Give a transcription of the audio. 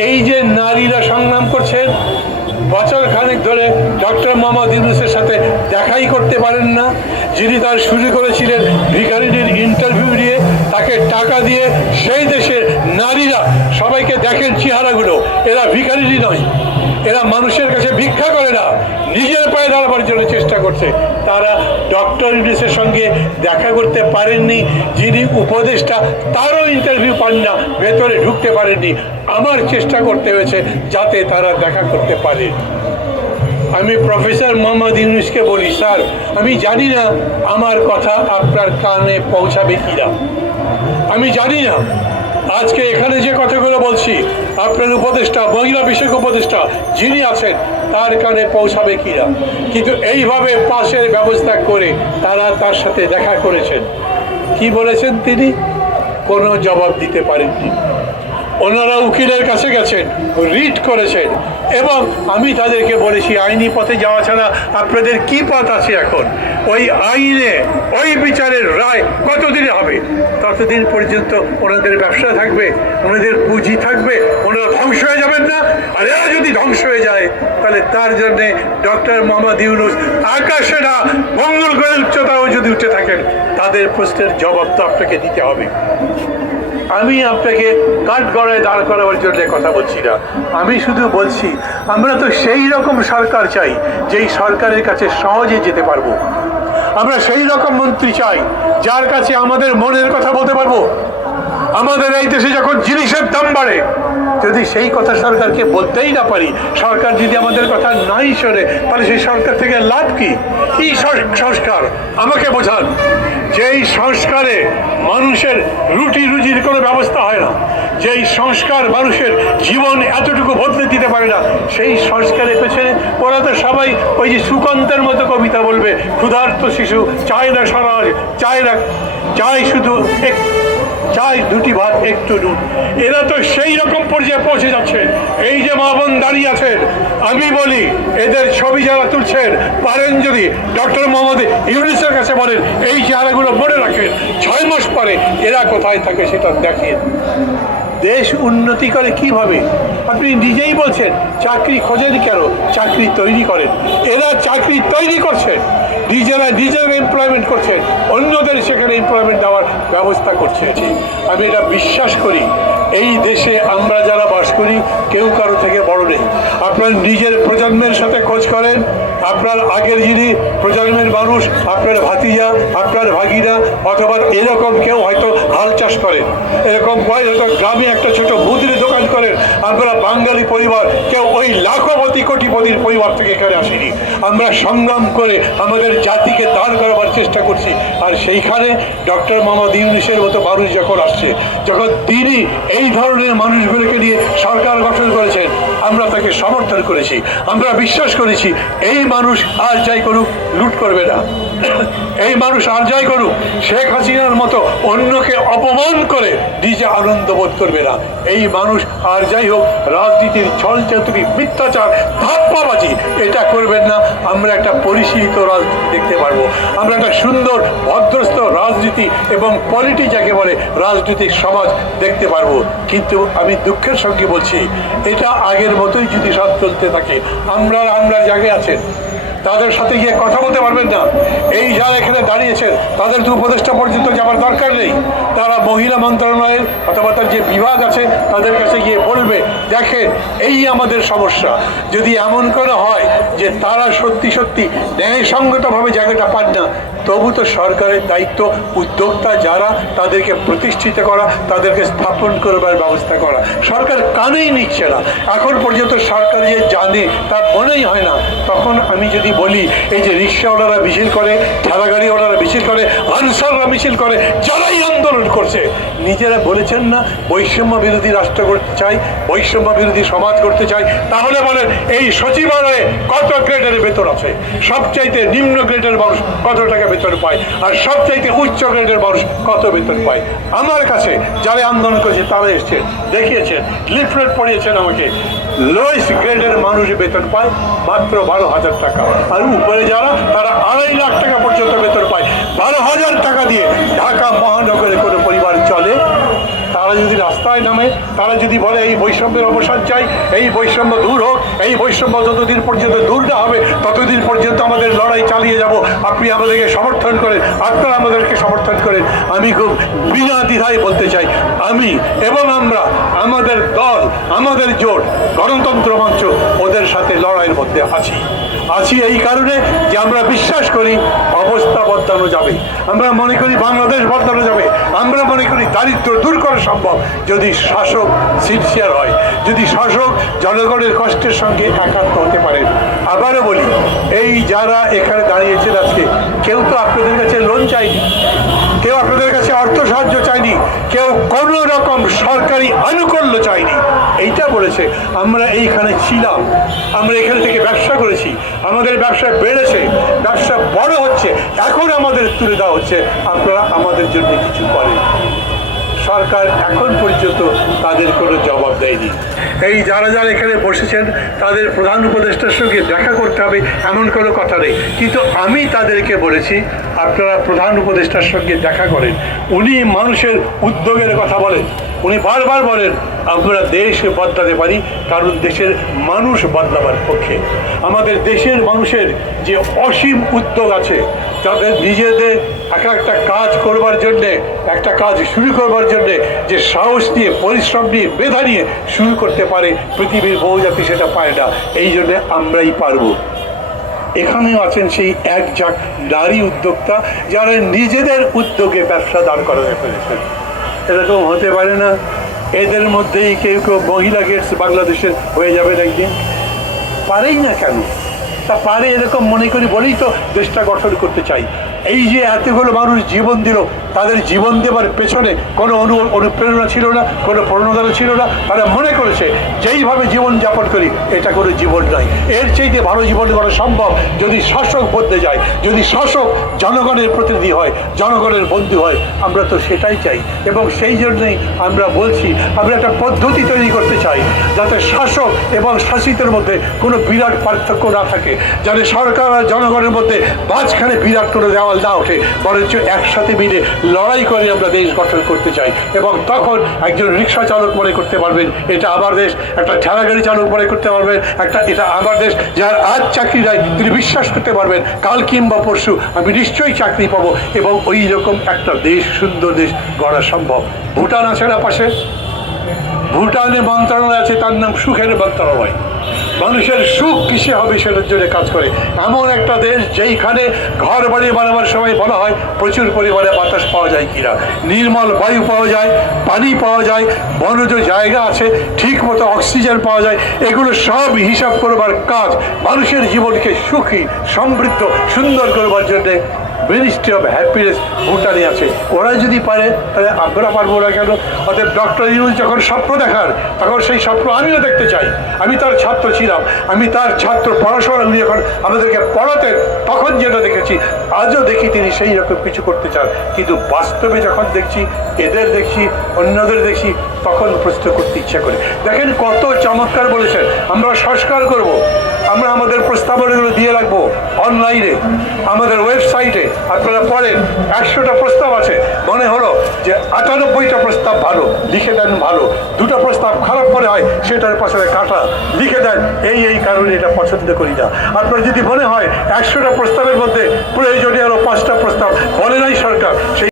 এই যে নারীরা সংগ্রাম করছেন বছর খানেক ধরে ডক্টর মোহাম্মদ ইউনুসের সাথে দেখাই করতে পারেন না, যিনি তার শুরু করেছিলেন ভিখারিনীর ইন্টারভিউ দিয়ে তাকে টাকা দিয়ে সেই দেশের নারীরা সবাইকে দেখেন চেহারাগুলো। এরা ভিখারিনী নয়। এরা মানুষের কাছে ভিক্ষা করে না। নিজের পায়ে দাঁড়াবার জন্য চেষ্টা করছে। তারা ডক্টর ইউনিসের সঙ্গে দেখা করতে পারেননি, যিনি উপদেষ্টা, তারও ইন্টারভিউ পান না, ভেতরে ঢুকতে পারেননি। আমার চেষ্টা করতে হয়েছে যাতে তারা দেখা করতে পারে। আমি প্রফেসর মোহাম্মদ ইউনুসকে বলি, স্যার, আমি জানি না আমার কথা আপনার কানে পৌঁছাবে কিনা। আমি জানি না। আজকে এখানে যে কথাগুলো বলছি, আপনার উপদেষ্টা, মহিলা বিশেষ উপদেষ্টা যিনি আছেন, তার কানে পৌঁছাবে কিনা। কিন্তু এইভাবে পাশের ব্যবস্থা করে তারা তার সাথে দেখা করেছেন। কি বলেছেন তিনি? কোনো জবাব দিতে পারেননি। ওনারা উকিলের কাছে গেছেন, রিট করেছেন, এবং আমি তাদেরকে বলেছি, আইনি পথে যাওয়া ছাড়া আপনাদের কি পথ আছে এখন? ওই আইনে, ওই বিচারের রায় কতদিন হবে? ততদিন পর্যন্ত ওনাদের ব্যবসা থাকবে, ওনাদের পুঁজি থাকবে, ওনারা ধ্বংস হয়ে যাবেন না? আর এরা যদি ধ্বংস হয়ে যায়, তাহলে তার জন্যে ডক্টর মোহাম্মদ ইউনুস আকাশে না, মঙ্গল গ্রহের উচ্চতাও যদি উঠে থাকেন, তাদের প্রশ্নের জবাব তো আপনাকে দিতে হবে। আমি আপনাকে কাঠ গড়ায় দাঁড় করাবার জন্য কথা বলছি না। আমি শুধু বলছি, আমরা তো সেই রকম সরকার চাই, যেই সরকারের কাছে সহজে যেতে পারব। আমরা সেই রকম মন্ত্রী চাই, যার কাছে আমাদের মনের কথা বলতে পারব। আমাদের এই দেশে যখন জিনিসের দাম বাড়ে, যদি সেই কথা সরকারকে বলতেই না পারি, সরকার যদি আমাদের কথা নাই শোনে, তাহলে সেই সরকার থেকে লাভ কি? সংস্কার? আমাকে বোঝান। যেই সংস্কারে মানুষের রুটি রুজির কোনো ব্যবস্থা হয় না, যেই সংস্কার মানুষের জীবন এতটুকু বদলে দিতে পারে না, সেই সংস্কারের পেছনে ওরা তো সবাই ওই যে সুকান্তের মতো কবিতা বলবে, ক্ষুধার্ত শিশু, চায় না স্বরাজ, চায় না চায় শুধু এক চাই দুটি ভাত একটু নুন এরা তো সেই রকম পর্যায়ে পৌঁছে যাচ্ছে। এই যে মা বোন দাঁড়িয়ে আছেন আমি বলি, এদের ছবি যারা তুলছেন, পারেন যদি ডক্টর মোহাম্মদ ইউনিসের কাছে বলেন, এই চেহারাগুলো মনে রাখেন, ছয় মাস পরে এরা কোথায় থাকে সেটা দেখেন দেশ উন্নতি করে কীভাবে? আপনি নিজেই বলছেন, চাকরি খোঁজেন কেন? চাকরি তৈরি করেন। এরা চাকরি তৈরি করছেন নিজেরা নিজেরা এমপ্লয়মেন্ট করছেন, অন্যদের সেখানে এমপ্লয়মেন্ট দেওয়ার ব্যবস্থা করছে আমি এটা বিশ্বাস করি, এই দেশে আমরা যারা বাস করি, কেউ কারও থেকে বড় নেই। আপনার নিজের প্রজন্মের সাথে খোঁজ করেন আপনার আগের যিনি প্রজন্মের মানুষ, আপনার ভাতিজা, আপনার ভাগিনা, অথবা এরকম কেউ হয়তো হাল চাষ করেন। এরকম কয় হয়তো গ্রামে একটা ছোট মুদির দোকান করেন, আমরা বাঙালি পরিবার, কেউ ওই লাখপতি, কোটিপতির পরিবার থেকে এখানে আসিনি। আমরা সংগ্রাম করে আমাদের জাতিকে দাঁড় করাবার চেষ্টা করছি। আর সেইখানে ডক্টর মোহাম্মদ ইউনিসের মতো মানুষ যখন আসছে, যখন তিনি এই ধরনের মানুষগুলোকে নিয়ে সরকার গঠন করেছেন আমরা তাকে সমর্থন করেছি, আমরা বিশ্বাস করেছি, এই মানুষ আর যাই করুক, লুট করবে না। এই মানুষ আর যাই করুক, শেখ হাসিনার মতো অন্যকে অপমান করে নিজে আনন্দ বোধ করবে না। এই মানুষ আর যাই হোক, রাজনীতির ছল চাতুরি মিথ্যাচার, ধাপ্পাবাজি, এটা করবেন না। আমরা একটা পরিশীলিত রাজনীতি দেখতে পারব। আমরা একটা সুন্দর, ভদ্রস্থ রাজনীতি এবং পলিটি, যাকে বলে রাজনৈতিক সমাজ, দেখতে পারব। কিন্তু আমি দুঃখের সঙ্গে বলছি, এটা আগের মতোই যদি সব চলতে থাকে আমরা আমরা জায়গায় আছেন। তাদের সাথে গিয়ে কথা বলতে পারবেন না। এই যারা এখানে দাঁড়িয়েছেন, তাদের তো উপদেষ্টা পর্যন্ত যাবার দরকার নেই। তারা মহিলা মন্ত্রণালয়ের অথবা তার যে বিভাগ আছে, তাদের কাছে গিয়ে বলবে, দেখেন, এই আমাদের সমস্যা। যদি এমন করে হয় যে তারা সত্যি সত্যি ন্যায়সঙ্গতভাবে জায়গাটা পান না তবু তো সরকারের দায়িত্ব, উদ্যোক্তা যারা, তাদেরকে প্রতিষ্ঠিত করা, তাদেরকে স্থাপন করবার ব্যবস্থা করা। সরকার কানেই নিচ্ছে না। এখন পর্যন্ত সরকার যে জানে, তার মনেই হয় না। তখন আমি যদি বলি, এই যে রিক্সাওয়ালারা মিছিল করে, ঠেলাগাড়িওয়ালারা মিছিল করে, আনসাররা মিছিল করে, যারাই আন্দোলন করছে, নিজেরা বলেছেন না, বৈষম্য বিরোধী রাষ্ট্র করতে চাই, বৈষম্য বিরোধী সমাজ করতে চাই, তাহলে বলেন, এই সচিবালয়ে কত গ্রেডের বেতন আছে? সবচাইতে নিম্ন গ্রেডের মানুষ কত টাকা পায়। আর সবচাইতে উচ্চ গ্রেডের মানুষ কত বেতন পায়? আমার কাছে যারা আন্দোলন করেছে, তারা এসছেন, দেখিয়েছেন, লিফলেট পড়িয়েছেন আমাকে। লোয়েস্ট গ্রেডের মানুষ বেতন পায় মাত্র বারো হাজার টাকা। আর উপরে যারা, তারা আড়াই লাখ টাকা পর্যন্ত বেতন পায়। বারো হাজার টাকা দিয়ে ঢাকা মহানগরে কোনো পরিবার চলে তারা যদি রাস্তায় নামে, তারা যদি বলে এই বৈষম্যের অবসান চাই, এই বৈষম্য দূর হোক, এই বৈষম্য যতদিন পর্যন্ত দূর না হবে, ততদিন পর্যন্ত আমাদের লড়াই চালিয়ে যাব। আপনি আমাদেরকে সমর্থন করেন, আপনারা আমাদেরকে সমর্থন করেন। আমি খুব বিনা দ্বিধায় বলতে চাই, আমি এবং আমরা, আমাদের দল, আমাদের জোট, গণতন্ত্র মঞ্চ, ওদের সাথে লড়াইয়ের মধ্যে আছি। আছি এই কারণে যে আমরা বিশ্বাস করি অবস্থা বদলানো যাবে। আমরা মনে করি বাংলাদেশ বদলানো যাবে। আমরা মনে করি দারিদ্র দূর করা সম্ভব যদি শাসক সিনসিয়ার হয়। যদি শাসক জনগণের কষ্টের সঙ্গে একাত্ম হতে পারেন আবারও বলি, এই যারা এখানে দাঁড়িয়েছেন আজকে কেউ তো আপনাদের কাছে লোন চাইনি, কেউ আপনাদের কাছে অর্থ সাহায্য চাইনি, কেউ কোনো রকম সরকারি আনুকূল্য চাইনি। এইটা বলেছে, আমরা এইখানে ছিলাম, আমরা এখান থেকে ব্যবসা করেছি, আমাদের ব্যবসা বেড়েছে, ব্যবসা বড় হচ্ছে, এখন আমাদের তুলে দেওয়া হচ্ছে, আপনারা আমাদের জন্য কিছু করেন। সরকার এখন পর্যন্ত তাদের কোনো জবাব দেয়নি। এই যারা যারা এখানে বসেছেন, তাদের প্রধান উপদেষ্টার সঙ্গে দেখা করতে হবে, এমন কোনো কথা নেই। কিন্তু আমি তাদেরকে বলেছি, আপনারা প্রধান উপদেষ্টার সঙ্গে দেখা করেন। উনি মানুষের উদ্যোগের কথা বলেন। উনি বারবার বলেন, আমরা দেশ বদলাতে পারি, কারণ দেশের মানুষ বদলাবার পক্ষে। আমাদের দেশের মানুষের যে অসীম উদ্যোগ আছে, তাদের নিজেদের এক একটা কাজ করবার জন্যে, একটা কাজ শুরু করবার জন্যে যে সাহস নিয়ে, পরিশ্রম নিয়ে, মেধা নিয়ে শুরু করতে পারে, পৃথিবীর বহু জাতি সেটা পায় না। এই জন্যে আমরাই পারব। এখানেও আছেন সেই এক ঝাঁক নারী উদ্যোক্তা, যারা নিজেদের উদ্যোগে ব্যবসা দাঁড় করাতে পেরেছেন এরকম হতে পারে না। এদের মধ্যেই কেউ কেউ মহিলা গেটস বাংলাদেশের হয়ে যাবেন একদিন। পারেই না কেন? তা পারে এরকম মনে করি বলেই তো দেশটা গঠন করতে চাই। এই যে এতগুলো মানুষ জীবন দিল, তাদের জীবন দেবার পেছনে কোনো অনু, অনুপ্রেরণা ছিল না, কোনো প্রণোদনা ছিল না। তারা মনে করেছে, যেইভাবে জীবন যাপন করি, এটা কোনো জীবন নয়। এর চাইতে ভালো জীবন করা সম্ভব যদি শাসক বদলে যায়, যদি শাসক জনগণের প্রতিনিধি হয়, জনগণের বন্ধু হয়, আমরা তো সেটাই চাই। এবং সেই জন্যই আমরা বলছি, আমরা একটা পদ্ধতি তৈরি করতে চাই, যাতে শাসক এবং শাসিতের মধ্যে কোনো বিরাট পার্থক্য না থাকে, যাতে সরকার আর জনগণের মধ্যে মাঝখানে বিরাট কোনো দেওয়াল না ওঠে, বরঞ্চ একসাথে মিলে লড়াই করে আমরা দেশ গঠন করতে চাই। এবং তখন একজন রিক্সা চালক মনে করতে পারবেন, এটা আমার দেশ, একটা ঠেলা গাড়ি চালক মনে করতে পারবেন, একটা এটা আমার দেশ, যার আজ চাকরি দেয় তিনি বিশ্বাস করতে পারবেন, কাল কিংবা পরশু আমি নিশ্চয়ই চাকরি পাবো। এবং ওই রকম একটা দেশ, সুন্দর দেশ গড়া সম্ভব। ভুটান আছে না পাশে? ভুটানে মন্ত্রণালয় আছে, তার নাম সুখের মন্ত্রণালয়। মানুষের সুখ কিসে হবে সেটার জন্য কাজ করে। এমন একটা দেশ যেইখানে ঘর বাড়ি বানাবার সময় বলা হয়, প্রচুর পরিমাণে বাতাস পাওয়া যায় কিনা। নির্মল বায়ু পাওয়া যায়, পানি পাওয়া যায়, বনজ জায়গা আছে ঠিক মতো অক্সিজেন পাওয়া যায়, এগুলো সব হিসাব করবার কাজ মানুষের জীবনকে সুখী, সমৃদ্ধ, সুন্দর করবার জন্যে মিনিস্ট্রি অফ হ্যাপিনেস ভুটানে আছে। ওরা যদি পারে, তাহলে আমরা পারব না কেন? অতএব ডক্টর ইউজ যখন স্বপ্ন দেখার, তখন সেই স্বপ্ন আমিও দেখতে চাই। আমি তার ছাত্র ছিলাম। আমি তার ছাত্র পড়াশোনা উনি যখন আমাদেরকে পড়াতেন তখন যেটা দেখেছি, আজও দেখি তিনি সেই রকম কিছু করতে চান। কিন্তু বাস্তবে যখন দেখছি, এদের দেখছি, অন্যদের দেখছি, তখন প্রশ্ন করতে ইচ্ছা করে। দেখেন কত চমৎকার বলেছেন। আমরা সংস্কার করব। আমরা আমাদের প্রস্তাবনাগুলো দিয়ে রাখব অনলাইনে, আমাদের ওয়েবসাইটে, আপনারা পড়েন, একশোটা প্রস্তাব আছে। মনে হলো যে আটানব্বইটা প্রস্তাব ভালো, লিখে দেন ভালো। দুটো প্রস্তাব খারাপ করে হয়, সেটার পাশে কাটা। লিখে দেন, এই এই কারণে এটা পছন্দ করি না। আপনার যদি মনে হয় একশোটা প্রস্তাবের মধ্যে প্রয়োজনীয় আরও পাঁচটা প্রস্তাব, বলে নাই সরকার, সেই